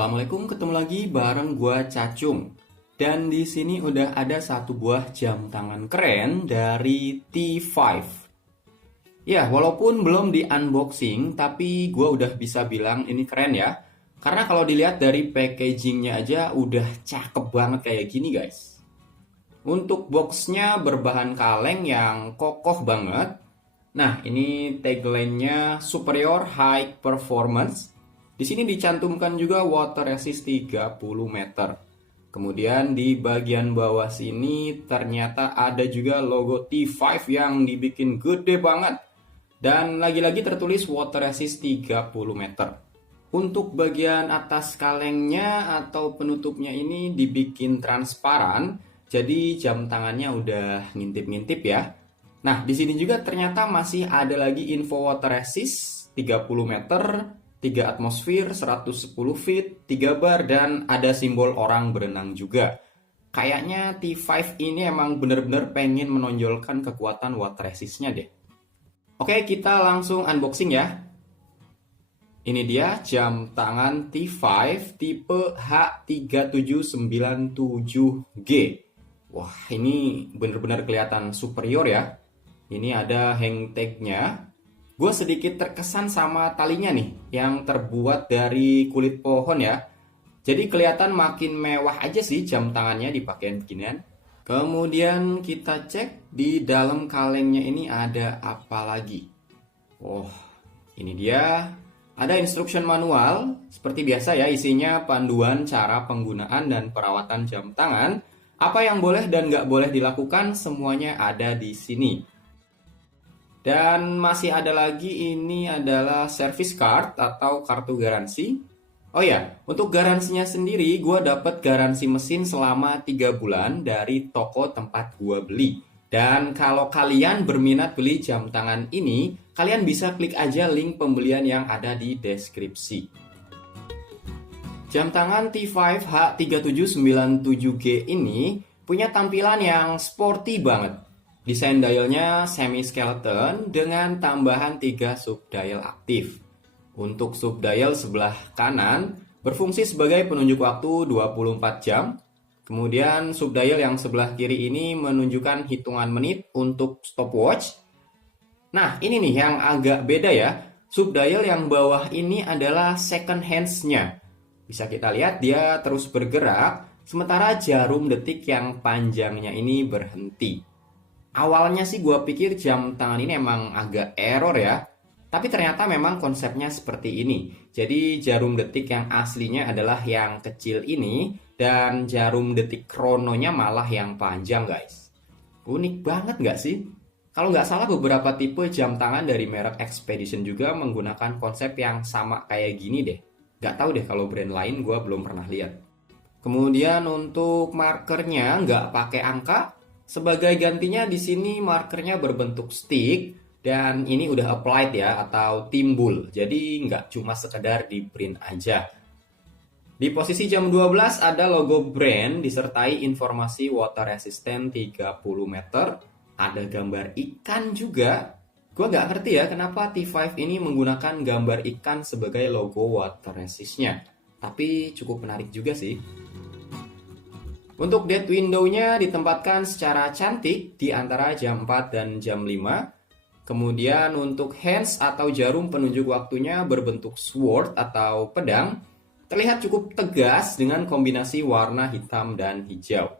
Assalamualaikum, ketemu lagi bareng gua Cacung. Dan di sini udah ada satu buah jam tangan keren dari T5. Ya, walaupun belum di unboxing, tapi gua udah bisa bilang ini keren ya. Karena kalau dilihat dari packagingnya aja udah cakep banget kayak gini guys. Untuk boxnya berbahan kaleng yang kokoh banget. Nah, ini tagline-nya Superior High Performance. Di sini dicantumkan juga water resist 30 meter. Kemudian di bagian bawah sini ternyata ada juga logo T5 yang dibikin gede banget. Dan lagi-lagi tertulis water resist 30 meter. Untuk bagian atas kalengnya atau penutupnya ini dibikin transparan, jadi jam tangannya udah ngintip-ngintip ya. Nah, di sini juga ternyata masih ada lagi info water resist 30 meter, 3 atmosfer, 110 feet, 3 bar, dan ada simbol orang berenang juga. Kayaknya T5 ini emang bener-bener pengen menonjolkan kekuatan water resistnya deh. Oke, kita langsung unboxing ya. Ini dia jam tangan T5 tipe H3797G. Wah, ini bener-bener kelihatan superior ya. Ini ada hang tag-nya. Gue sedikit terkesan sama talinya nih, yang terbuat dari kulit pohon ya. Jadi kelihatan makin mewah aja sih jam tangannya dipakein beginian. Kemudian kita cek di dalam kalengnya ini ada apa lagi. Oh, ini dia. Ada instruction manual, seperti biasa ya, isinya panduan cara penggunaan dan perawatan jam tangan. Apa yang boleh dan nggak boleh dilakukan, semuanya ada di sini. Dan masih ada lagi, ini adalah service card atau kartu garansi. Oh ya, untuk garansinya sendiri gue dapat garansi mesin selama 3 bulan dari toko tempat gue beli. Dan kalau kalian berminat beli jam tangan ini, kalian bisa klik aja link pembelian yang ada di deskripsi. Jam tangan T5 H3797G ini punya tampilan yang sporty banget. Desain dialnya semi-skeleton dengan tambahan 3 subdial aktif. Untuk subdial sebelah kanan berfungsi sebagai penunjuk waktu 24 jam. Kemudian subdial yang sebelah kiri ini menunjukkan hitungan menit untuk stopwatch. Nah, ini nih yang agak beda ya. Subdial yang bawah ini adalah second hands-nya. Bisa kita lihat dia terus bergerak, sementara jarum detik yang panjangnya ini berhenti. Awalnya sih gue pikir jam tangan ini emang agak error ya. Tapi ternyata memang konsepnya seperti ini. Jadi jarum detik yang aslinya adalah yang kecil ini. Dan jarum detik krononya malah yang panjang guys. Unik banget gak sih? Kalau nggak salah beberapa tipe jam tangan dari merek Expedition juga menggunakan konsep yang sama kayak gini deh. Gak tahu deh kalau brand lain gue belum pernah lihat. Kemudian untuk markernya nggak pakai angka. Sebagai gantinya di sini markernya berbentuk stick dan ini udah applied ya atau timbul. Jadi nggak cuma sekedar di print aja. Di posisi jam 12 ada logo brand disertai informasi water resistant 30 meter. Ada gambar ikan juga. Gue nggak ngerti ya kenapa T5 ini menggunakan gambar ikan sebagai logo water resistnya. Tapi cukup menarik juga sih. Untuk dead window-nya ditempatkan secara cantik di antara jam 4 dan jam 5. Kemudian untuk hands atau jarum penunjuk waktunya berbentuk sword atau pedang. Terlihat cukup tegas dengan kombinasi warna hitam dan hijau.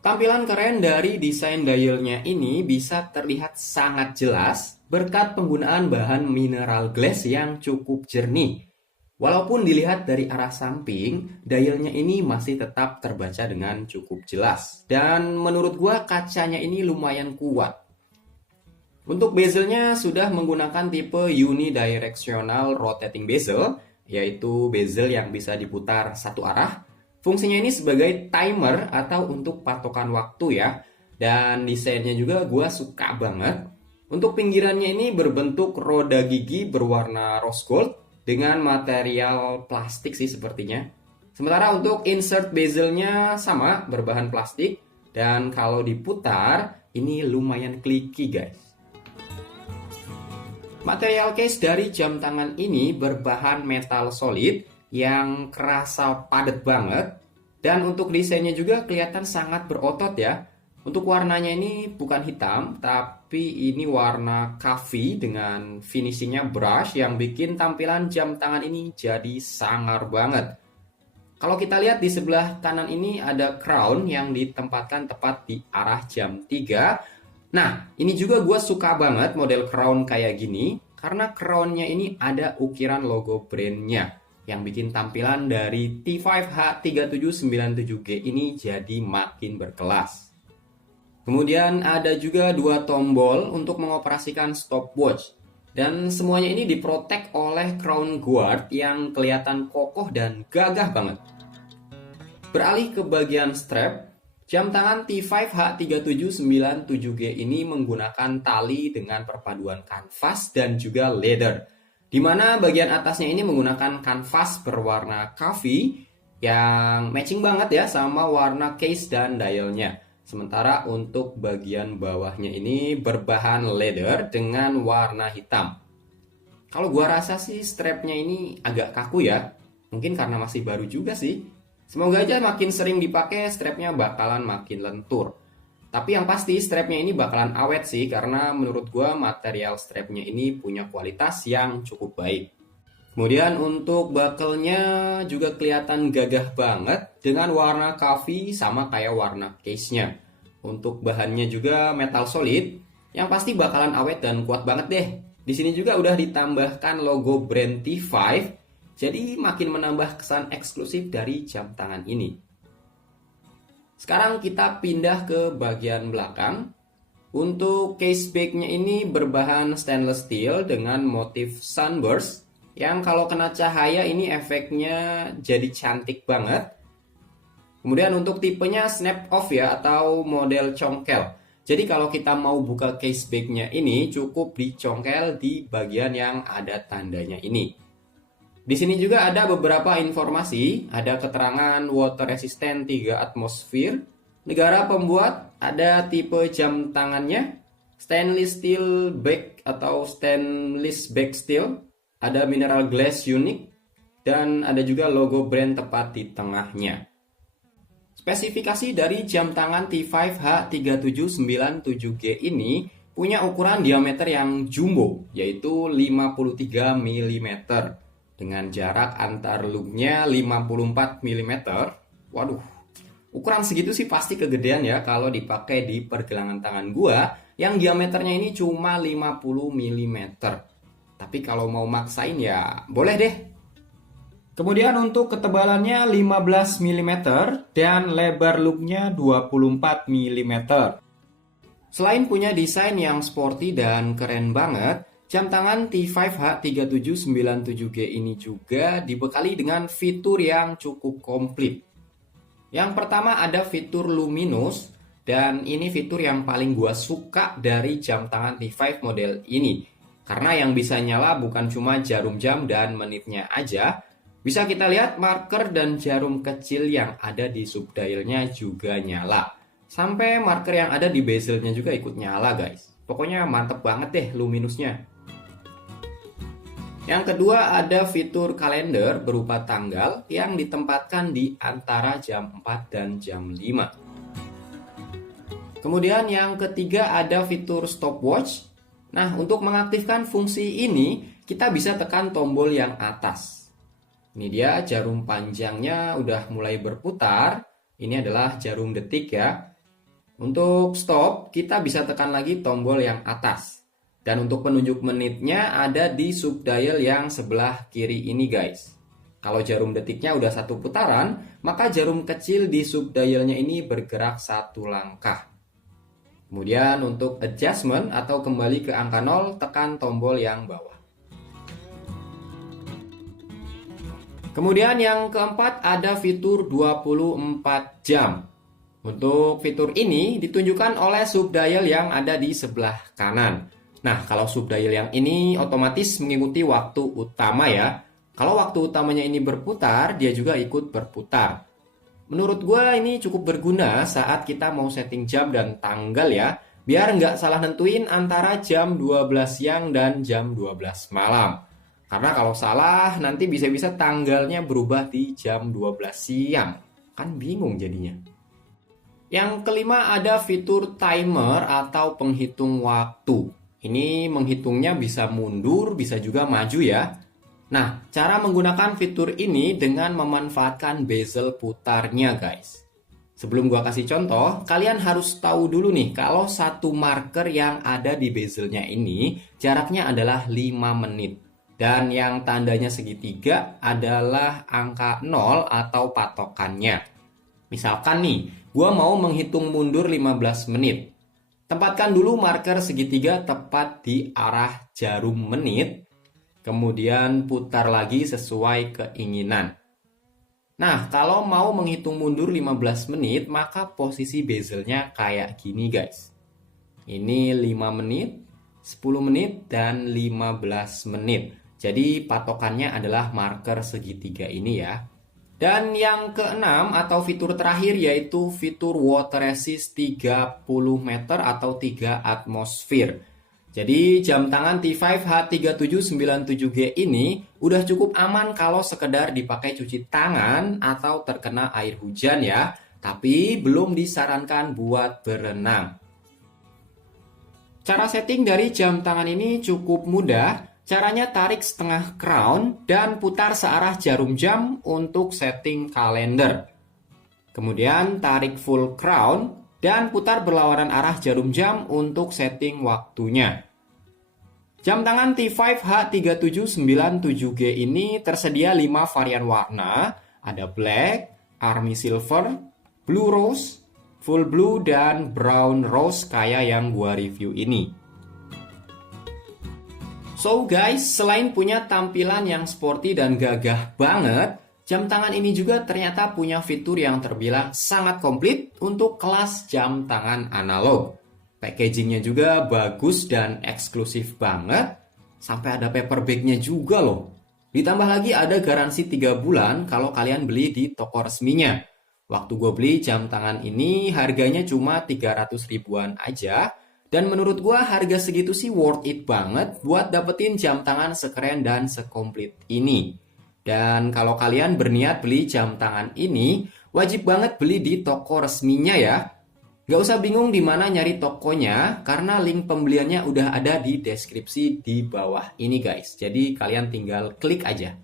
Tampilan keren dari desain dialnya ini bisa terlihat sangat jelas berkat penggunaan bahan mineral glass yang cukup jernih. Walaupun dilihat dari arah samping, dialnya ini masih tetap terbaca dengan cukup jelas. Dan menurut gua kacanya ini lumayan kuat. Untuk bezelnya sudah menggunakan tipe unidirectional rotating bezel, yaitu bezel yang bisa diputar satu arah. Fungsinya ini sebagai timer atau untuk patokan waktu ya. Dan desainnya juga gua suka banget. Untuk pinggirannya ini berbentuk roda gigi berwarna rose gold. Dengan material plastik sih sepertinya. Sementara untuk insert bezelnya sama berbahan plastik. Dan kalau diputar ini lumayan clicky guys. Material case dari jam tangan ini berbahan metal solid yang kerasa padat banget. Dan untuk desainnya juga kelihatan sangat berotot ya. Untuk warnanya ini bukan hitam, tapi ini warna coffee dengan finishingnya brush yang bikin tampilan jam tangan ini jadi sangar banget. Kalau kita lihat di sebelah kanan ini ada crown yang ditempatkan tepat di arah jam 3. Nah, ini juga gue suka banget model crown kayak gini, karena crownnya ini ada ukiran logo brandnya yang bikin tampilan dari T5H3797G ini jadi makin berkelas. Kemudian ada juga dua tombol untuk mengoperasikan stopwatch. Dan semuanya ini diprotek oleh crown guard yang kelihatan kokoh dan gagah banget. Beralih ke bagian strap, jam tangan T5H3797G ini menggunakan tali dengan perpaduan kanvas dan juga leather. Di mana bagian atasnya ini menggunakan kanvas berwarna coffee yang matching banget ya sama warna case dan dialnya. Sementara untuk bagian bawahnya ini berbahan leather dengan warna hitam. Kalau gua rasa sih strapnya ini agak kaku ya. Mungkin karena masih baru juga sih. Semoga aja makin sering dipakai strapnya bakalan makin lentur. Tapi yang pasti strapnya ini bakalan awet sih. Karena menurut gua material strapnya ini punya kualitas yang cukup baik. Kemudian untuk buckle-nya juga kelihatan gagah banget dengan warna coffee sama kayak warna case-nya. Untuk bahannya juga metal solid, yang pasti bakalan awet dan kuat banget deh. Di sini juga udah ditambahkan logo brand T5, jadi makin menambah kesan eksklusif dari jam tangan ini. Sekarang kita pindah ke bagian belakang. Untuk case back-nya ini berbahan stainless steel dengan motif sunburst, yang kalau kena cahaya ini efeknya jadi cantik banget. Kemudian untuk tipenya snap off ya atau model congkel. Jadi kalau kita mau buka case back-nya ini cukup dicongkel di bagian yang ada tandanya ini. Di sini juga ada beberapa informasi, ada keterangan water resistant 3 atmosfer, negara pembuat, ada tipe jam tangannya, stainless steel back atau stainless back steel, ada mineral glass unik, dan ada juga logo brand tepat di tengahnya. Spesifikasi dari jam tangan T5H3797G ini punya ukuran diameter yang jumbo, yaitu 53 mm. Dengan jarak antar loopnya 54 mm. Waduh, ukuran segitu sih pasti kegedean ya kalau dipakai di pergelangan tangan gua yang diameternya ini cuma 50 mm. Tapi kalau mau maksain ya boleh deh. Kemudian untuk ketebalannya 15 mm dan lebar loopnya 24 mm. Selain punya desain yang sporty dan keren banget, jam tangan T5H3797G ini juga dibekali dengan fitur yang cukup komplit. Yang pertama ada fitur luminous, dan ini fitur yang paling gua suka dari jam tangan T5 model ini. Karena yang bisa nyala bukan cuma jarum jam dan menitnya aja, bisa kita lihat marker dan jarum kecil yang ada di subdialnya juga nyala. Sampai marker yang ada di bezelnya juga ikut nyala guys. Pokoknya mantep banget deh luminusnya. Yang kedua ada fitur kalender berupa tanggal yang ditempatkan di antara jam 4 dan jam 5. Kemudian yang ketiga ada fitur stopwatch. Nah, untuk mengaktifkan fungsi ini, kita bisa tekan tombol yang atas. Ini dia jarum panjangnya udah mulai berputar. Ini adalah jarum detik ya. Untuk stop, kita bisa tekan lagi tombol yang atas. Dan untuk penunjuk menitnya ada di subdial yang sebelah kiri ini guys. Kalau jarum detiknya udah satu putaran, maka jarum kecil di subdialnya ini bergerak satu langkah. Kemudian untuk adjustment atau kembali ke angka 0, tekan tombol yang bawah. Kemudian yang keempat ada fitur 24 jam. Untuk fitur ini ditunjukkan oleh subdial yang ada di sebelah kanan. Nah, kalau subdial yang ini otomatis mengikuti waktu utama ya. Kalau waktu utamanya ini berputar, dia juga ikut berputar. Menurut gue ini cukup berguna saat kita mau setting jam dan tanggal ya. Biar nggak salah nentuin antara jam 12 siang dan jam 12 malam. Karena kalau salah nanti bisa-bisa tanggalnya berubah di jam 12 siang. Kan bingung jadinya. Yang kelima ada fitur timer atau penghitung waktu. Ini menghitungnya bisa mundur, bisa juga maju ya. Nah, cara menggunakan fitur ini dengan memanfaatkan bezel putarnya guys. Sebelum gua kasih contoh, kalian harus tahu dulu nih kalau satu marker yang ada di bezelnya ini jaraknya adalah 5 menit. Dan yang tandanya segitiga adalah angka 0 atau patokannya. Misalkan nih, gua mau menghitung mundur 15 menit. Tempatkan dulu marker segitiga tepat di arah jarum menit. Kemudian putar lagi sesuai keinginan. Nah, kalau mau menghitung mundur 15 menit, maka posisi bezelnya kayak gini guys. Ini 5 menit, 10 menit, dan 15 menit. Jadi patokannya adalah marker segitiga ini ya. Dan yang keenam atau fitur terakhir yaitu fitur water resist 30 meter atau 3 atmosfer. Jadi jam tangan T5H3797G ini udah cukup aman kalau sekedar dipakai cuci tangan atau terkena air hujan ya. Tapi belum disarankan buat berenang. Cara setting dari jam tangan ini cukup mudah. Caranya tarik setengah crown dan putar searah jarum jam untuk setting kalender. Kemudian tarik full crown dan putar berlawanan arah jarum jam untuk setting waktunya. Jam tangan T5H3797G ini tersedia 5 varian warna. Ada black, army silver, blue rose, full blue, dan brown rose kayak yang gua review ini. So guys, selain punya tampilan yang sporty dan gagah banget, jam tangan ini juga ternyata punya fitur yang terbilang sangat komplit untuk kelas jam tangan analog. Packagingnya juga bagus dan eksklusif banget, sampai ada paper bagnya juga loh. Ditambah lagi ada garansi 3 bulan kalau kalian beli di toko resminya. Waktu gue beli jam tangan ini harganya cuma 300 ribuan aja. Dan menurut gue harga segitu sih worth it banget buat dapetin jam tangan sekeren dan sekomplit ini. Dan kalau kalian berniat beli jam tangan ini, wajib banget beli di toko resminya ya. Gak usah bingung di mana nyari tokonya, karena link pembeliannya udah ada di deskripsi di bawah ini guys. Jadi kalian tinggal klik aja.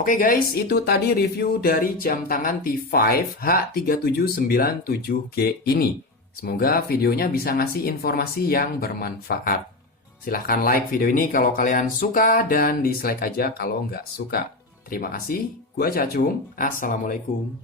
Oke guys, itu tadi review dari jam tangan T5H3797G ini. Semoga videonya bisa ngasih informasi yang bermanfaat. Silahkan like video ini kalau kalian suka dan dislike aja kalau nggak suka. Terima kasih, gua Cacung. Assalamualaikum.